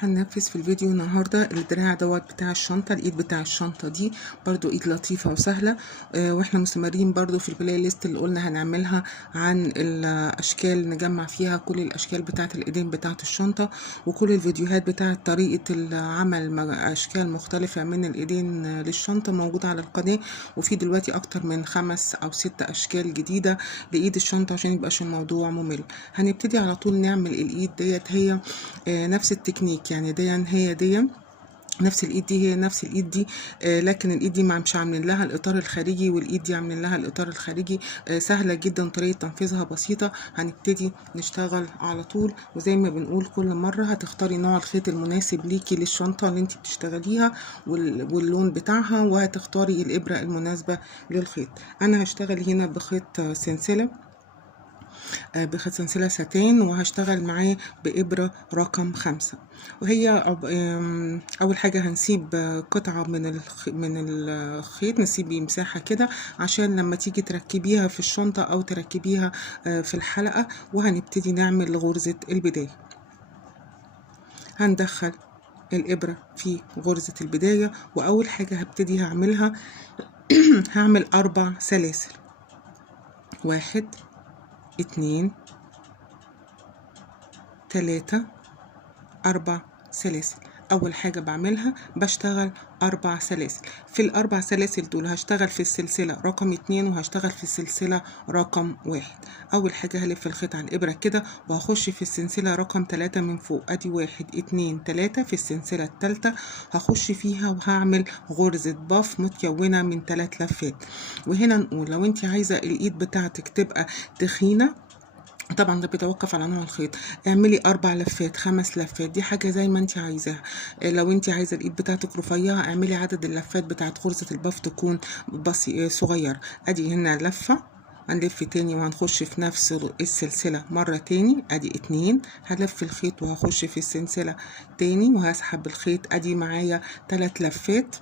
هننفذ في الفيديو النهاردة الدراع بتاع الشنطة، الايد بتاع الشنطة دي برضو ايد لطيفة وسهلة. واحنا مستمرين برضو في البلاي ليست اللي قلنا هنعملها عن الاشكال، نجمع فيها كل الاشكال بتاعة الايدين بتاعة الشنطة، وكل الفيديوهات بتاعة طريقة العمل اشكال مختلفة من الايدين للشنطة موجودة على القناة. وفي دلوقتي اكتر من 5 أو 6 اشكال جديدة لايد الشنطة عشان ميبقاش الموضوع ممل. هنبتدي على طول نعمل الايد ديت، هي نفس التكنيك، يعني دي نفس الايد دي، هي نفس الايد دي، لكن الايد دي مش عاملين لها الاطار الخارجي، والايد دي عاملين لها الاطار الخارجي. سهله جدا، طريقه تنفيذها بسيطه. هنبتدي نشتغل على طول، وزي ما بنقول كل مره هتختاري نوع الخيط المناسب ليكي للشنطه اللي انت بتشتغليها واللون بتاعها، وهتختاري الابره المناسبه للخيط. انا هشتغل هنا بخيط سلسله، بخيط سلسلة ساتين، وهشتغل معاه بإبرة رقم 5. وهي أول حاجة هنسيب قطعة من الخيط، نسيب مساحة كده عشان لما تيجي تركبيها في الشنطة أو تركبيها في الحلقة. وهنبتدي نعمل غرزة البداية. هندخل الإبرة في غرزة البداية، وأول حاجة هبتدي هعملها هعمل 4 سلاسل، 1 2 3 4 سلاسل. اول حاجة بعملها بشتغل 4 سلاسل. في ال4 سلاسل دول هشتغل في السلسلة رقم 2 وهشتغل في السلسلة رقم 1. اول حاجة هلف الخيط على الابرة كده، وهخش في السلسلة رقم 3 من فوق. ادي 1 2 3 في السلسلة الثالثة هخش فيها وهعمل غرزة باف متكونة من 3 لفات. وهنا نقول لو انت عايزة الايد بتاعتك تبقى تخينة، طبعا ده بيتوقف على نوع الخيط، اعملي 4 لفات 5 لفات، دي حاجه زي ما انت عايزاها. لو انت عايزه الايد بتاعتك رفيعه اعملي عدد اللفات بتاعت غرزه الباف تكون صغير. ادي هنا لفه، هنلف تاني وهنخش في نفس السلسله مره تاني. ادي 2 هلف الخيط وهخش في السلسله تاني وهسحب الخيط. ادي معايا 3 لفات،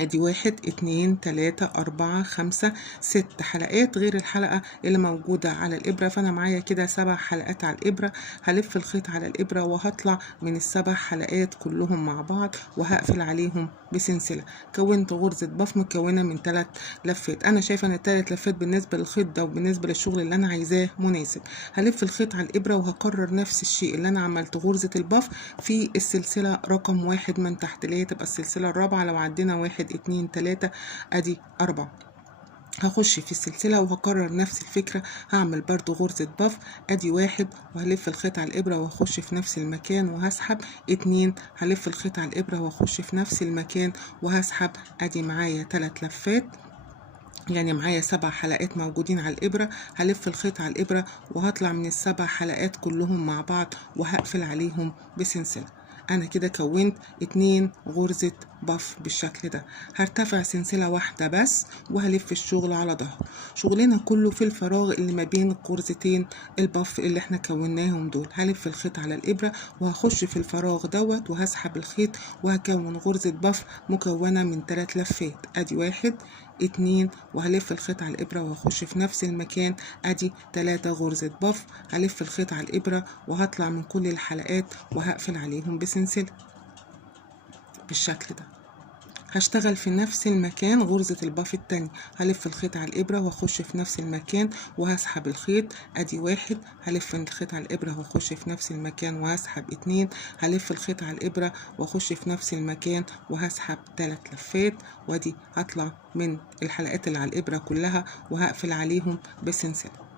ادي 1 2 3 4 5 6 حلقات غير الحلقة اللي موجودة على الإبرة، فأنا معايا كده 7 حلقات على الإبرة. هلف الخيط على الإبرة وهطلع من ال7 حلقات كلهم مع بعض وهقفل عليهم بسلسلة. كونت غرزة باف مكونة من 3 لفات. أنا شايفة إن ال3 لفات بالنسبة للخيط ده وبالنسبة للشغل اللي أنا عايزاه مناسب. هلف الخيط على الإبرة وهكرر نفس الشيء اللي أنا عملت غرزة الباف في السلسلة رقم 1 من تحت، اللي هي تبقى السلسلة الرابعة. لو عدينا 1 2 3 ادي 4، هخش في السلسلة وهكرر نفس الفكرة. هعمل برضو غرزة باف. ادي 1 وهلف الخيط على الابرة واخش في نفس المكان وهسحب. 2 هلف الخيط على الابرة واخش في نفس المكان وهسحب. ادي معايا 3 لفات، يعني معايا 7 حلقات موجودين على الإبرة. هلف الخيط على الإبرة وهطلع من ال7 حلقات كلهم مع بعض وهقفل عليهم بسلسلة. أنا كده كونت 2 غرزة باف بالشكل ده. هرتفع سلسلة واحدة بس وهلف الشغل على ظهره. شغلنا كله في الفراغ اللي ما بين غرزتين الباف اللي احنا كوناهم دول. هلف الخيط على الإبرة وهخش في الفراغ دوت وهسحب الخيط وهكون غرزة باف مكونة من 3 لفات. ادي 1 2 وهلف الخيط على الإبرة وهخش في نفس المكان. ادي 3 غرزة باف. هلف الخيط على الإبرة وهطلع من كل الحلقات وهقفل عليهم بسلسلة بالشكل ده. هشتغل في نفس المكان غرزة الباف التاني. هلف الخيط على الإبرة وهخش في نفس المكان وهسحب الخيط. ادي 1 هلف الخيط على الإبرة وهخش في نفس المكان وهسحب. 2 هلف الخيط على الإبرة وهخش في نفس المكان وهسحب 3 لفات. وادي هطلع من الحلقات اللي على الإبرة كلها وهقفل عليهم بسلسلة.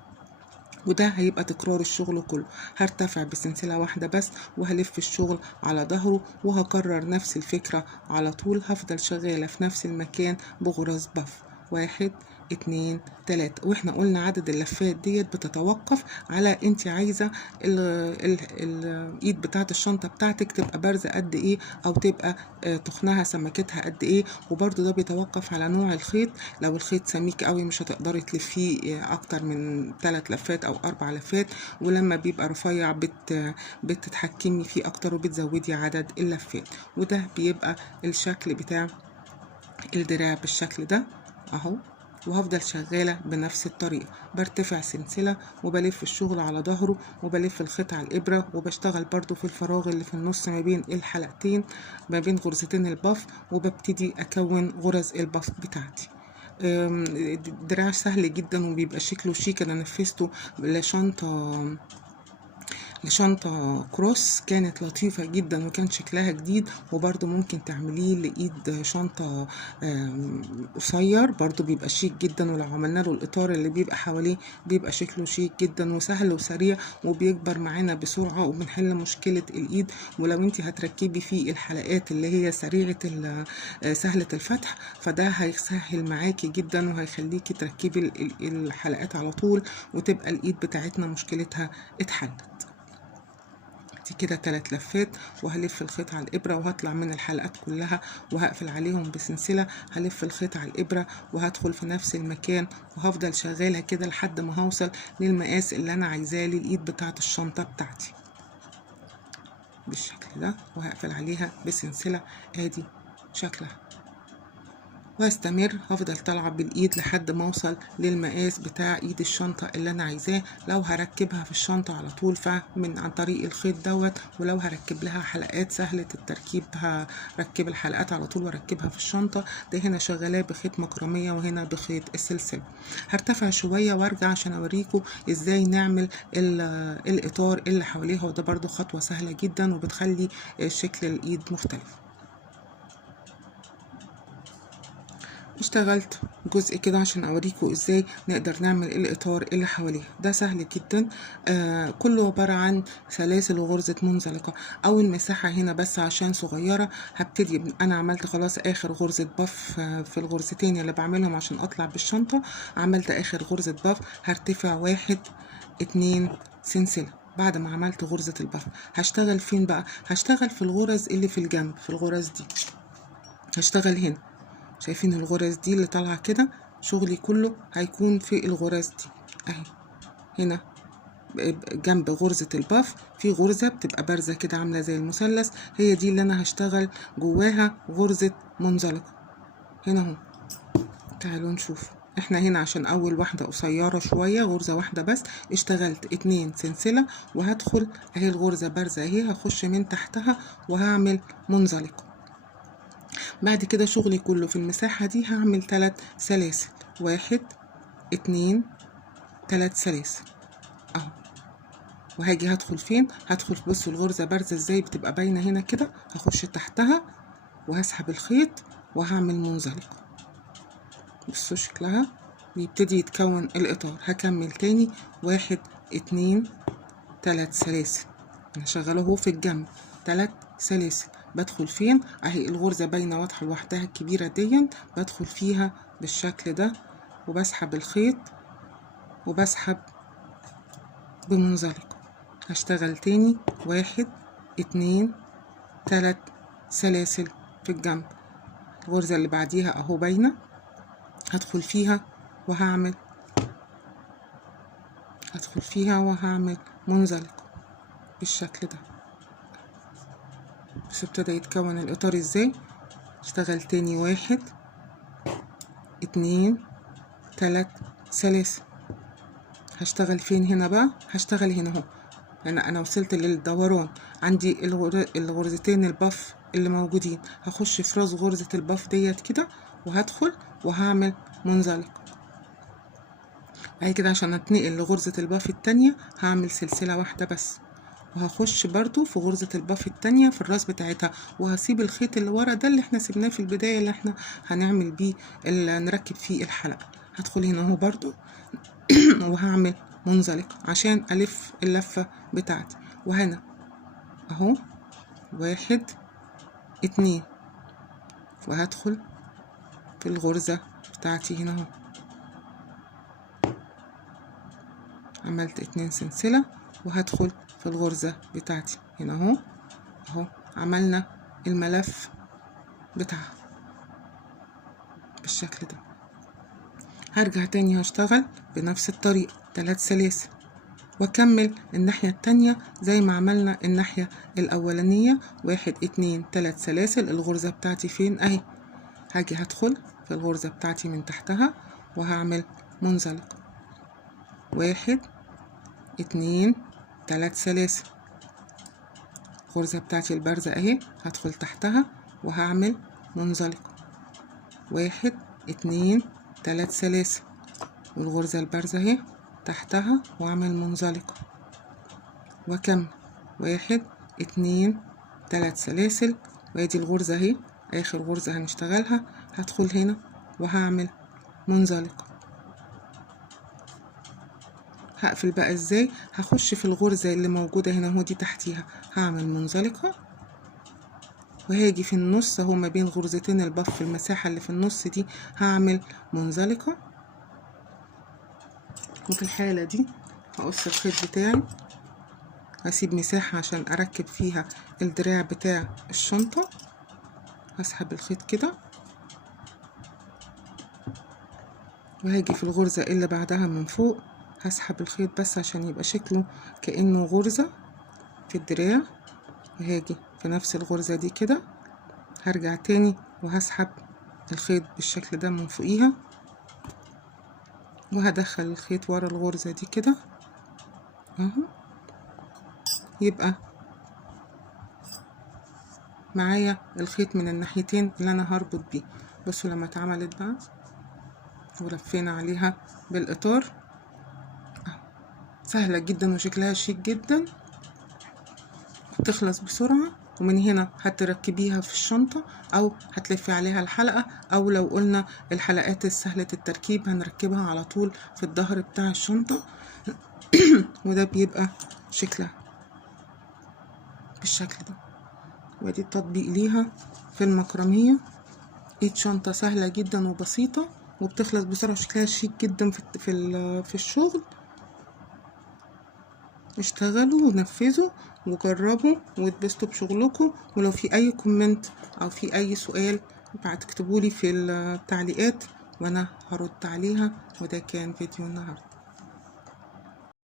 وده هيبقى تكرار الشغل كله. هرتفع بسلسلة واحدة بس وهلف الشغل على ظهره وهكرر نفس الفكرة على طول. هفضل شغالة في نفس المكان بغرز باف. 1 2 3. واحنا قلنا عدد اللفات ديت بتتوقف على انت عايزة الايد بتاعت الشنطة بتاعتك تبقى بارزة قد ايه، او تبقى تخنها سمكتها قد ايه. وبرضو ده بيتوقف على نوع الخيط. لو الخيط سميك قوي مش هتقدري تلفيه اكتر من 3 لفات او 4 لفات، ولما بيبقى رفيع بتتحكمي فيه اكتر وبتزودي عدد اللفات. وده بيبقى الشكل بتاع الدراع بالشكل ده اهو. وهفضل شغالة بنفس الطريقة. برتفع سلسلة وبلف الشغل على ظهره وبلف الخيط على الإبرة، وبشتغل برضو في الفراغ اللي في النص ما بين الحلقتين، ما بين غرزتين الباف، وببتدي أكون غرز الباف بتاعتي. دراع سهل جدا وبيبقى شكله شيك. أنا نفذته لشنطة كروس، كانت لطيفة جدا وكان شكلها جديد. وبرضو ممكن تعمليه لإيد شنطة قصير، برضو بيبقى شيك جدا. ولو عملنا له الإطار اللي بيبقى حواليه بيبقى شكله شيك جدا وسهل وسريع وبيكبر معانا بسرعة، وبنحل مشكلة الإيد. ولو انت هتركبي فيه الحلقات اللي هي سهلة الفتح، فده هيسهل معاكي جدا وهيخليكي تركبي الحلقات على طول، وتبقى الإيد بتاعتنا مشكلتها اتحلت. كده 3 لفات، وهلف الخيط على الإبرة وهطلع من الحلقات كلها وهقفل عليهم بسلسلة. هلف الخيط على الإبرة وهدخل في نفس المكان، وهفضل شغالة كده لحد ما هوصل للمقاس اللي أنا عايزاه للإيد بتاعت الشنطة بتاعتي بالشكل ده، وهقفل عليها بسلسلة. ادي شكلها، وهستمر هفضل طالعه بالايد لحد ما اوصل للمقاس بتاع ايد الشنطه اللي انا عايزاه. لو هركبها في الشنطه على طول فمن عن طريق الخيط دوت، ولو هركب لها حلقات سهله التركيب هركب الحلقات على طول واركبها في الشنطه. ده هنا شغالاه بخيط مكرميه وهنا بخيط السلسله. هرتفع شويه وارجع عشان اوريكم ازاي نعمل الاطار اللي حواليها، وده برضو خطوه سهله جدا وبتخلي شكل الايد مختلف. اشتغلت جزء كده عشان اوريكم ازاي نقدر نعمل الاطار اللي حواليها. ده سهل جدا، كله عبارة عن سلاسل وغرزة منزلقة. او المساحة هنا بس عشان صغيرة، هبتدي انا عملت خلاص اخر غرزة باف في الغرزتين اللي بعملهم عشان اطلع بالشنطة. عملت اخر غرزة باف، هرتفع 1 2 سلسلة. بعد ما عملت غرزة الباف هشتغل فين بقى؟ هشتغل في الغرز اللي في الجنب، في الغرز دي هشتغل هنا. شايفين الغرز دي اللي طالعه كده؟ شغلي كله هيكون في الغرز دي اهي. هنا جنب غرزة الباف في غرزة بتبقى بارزة كده عاملة زي المثلث، هي دي اللي انا هشتغل جواها غرزة منزلقة. هنا اهو، تعالوا نشوف. احنا هنا عشان اول واحدة قصيرة شوية، غرزة واحدة بس، اشتغلت 2 سلسلة وهدخل اهي الغرزة بارزة اهي، هخش من تحتها وهعمل منزلقة. بعد كده شغلي كله في المساحة دي هعمل 3 سلاسل، 1 2 3 سلاسل اهو. وهاجي هدخل فين؟ هدخل، بصوا الغرزة بارزة ازاي بتبقى باينة هنا كده. هخش تحتها وهسحب الخيط وهعمل منزلقة. بصوا شكلها بيبتدي يتكون الاطار. هكمل تاني 1 2 3 سلاسل. انا شغاله اهو في الجنب 3 سلاسل. بدخل فين؟ اهي الغرزة باينة واضحة لوحدها الكبيرة دي، بدخل فيها بالشكل ده وبسحب الخيط وبسحب بمنزلقة. هشتغل تاني 1 2 3 سلاسل في الجنب. الغرزة اللي بعديها اهو باينة، هدخل فيها وهعمل منزلقة بالشكل ده. بس ابتدى يتكون الاطار ازاي. اشتغل تاني 1 2 3 سلاسل. هشتغل فين هنا بقى؟ هشتغل هنا اهو. انا وصلت للدوران، عندي الغرزتين الباف اللي موجودين. هخش في راس غرزة الباف ديت كده وهدخل وهعمل منزلقة. بعد كده عشان اتنقل لغرزة الباف التانية هعمل سلسلة واحدة بس، وهخش برضو في غرزة الباف التانية في الراس بتاعتها، وهسيب الخيط اللي ورا ده اللي احنا سيبناه في البداية اللي احنا هنعمل بيه اللي نركب فيه الحلقة. هدخل هنا اهو برضو وهعمل منزلقة عشان الف اللفة بتاعتي. وهنا اهو 1 2 وهدخل في الغرزة بتاعتي هنا اهو. عملت 2 سلسلة وهدخل في الغرزة بتاعتي هنا اهو. اهو عملنا الملف بتاعها بالشكل ده. هرجع تاني هشتغل بنفس الطريقة 3 سلاسل واكمل الناحية التانية زي ما عملنا الناحية الاولانية. 1 2 3 سلاسل. الغرزة بتاعتي فين؟ اهي. هاجي هدخل في الغرزة بتاعتي من تحتها وهعمل منزلقة. 1 2 3 سلاسل. الغرزة بتاعتي البارزة اهي هدخل تحتها وهعمل منزلقة. 1 2 3 سلاسل، والغرزة البارزة اهي تحتها واعمل منزلقة واكمل. 1 2 3 سلاسل، وادي الغرزة اهي اخر غرزة هنشتغلها. هدخل هنا وهعمل منزلقة. هقفل بقى ازاي؟ هخش في الغرزة اللي موجودة هنا اهو دي تحتيها، هعمل منزلقة وهاجي في النص اهو ما بين غرزتين البف في المساحة اللي في النص دي هعمل منزلقة. وفي الحالة دي هقص الخيط بتاعي، هسيب مساحة عشان اركب فيها الدراع بتاع الشنطة. هسحب الخيط كده وهاجي في الغرزة اللي بعدها من فوق هسحب الخيط بس عشان يبقى شكله كأنه غرزة في الدراع، وهاجي في نفس الغرزة دي كده هرجع تاني وهسحب الخيط بالشكل ده من فوقيها، وهدخل الخيط ورا الغرزة دي كده اهو. يبقى معايا الخيط من الناحيتين اللي انا هربط بيه. بصوا لما اتعملت بقى ولفينا عليها بالاطار سهلة جدا وشكلها شيك جدا، بتخلص بسرعة. ومن هنا هتركبيها في الشنطة او هتلفي عليها الحلقة، او لو قلنا الحلقات السهلة التركيب هنركبها على طول في الظهر بتاع الشنطة وده بيبقى شكلها بالشكل ده. وادي التطبيق ليها في المكرمية. ايد شنطة سهلة جدا وبسيطة وبتخلص بسرعة، شكلها شيك جدا في الشغل. اشتغلوا ونفذوا وجربوا واتبسطوا بشغلكم. ولو في اي كومنت او في اي سؤال اكتبولي في التعليقات وانا هرد عليها. وده كان فيديو النهارده.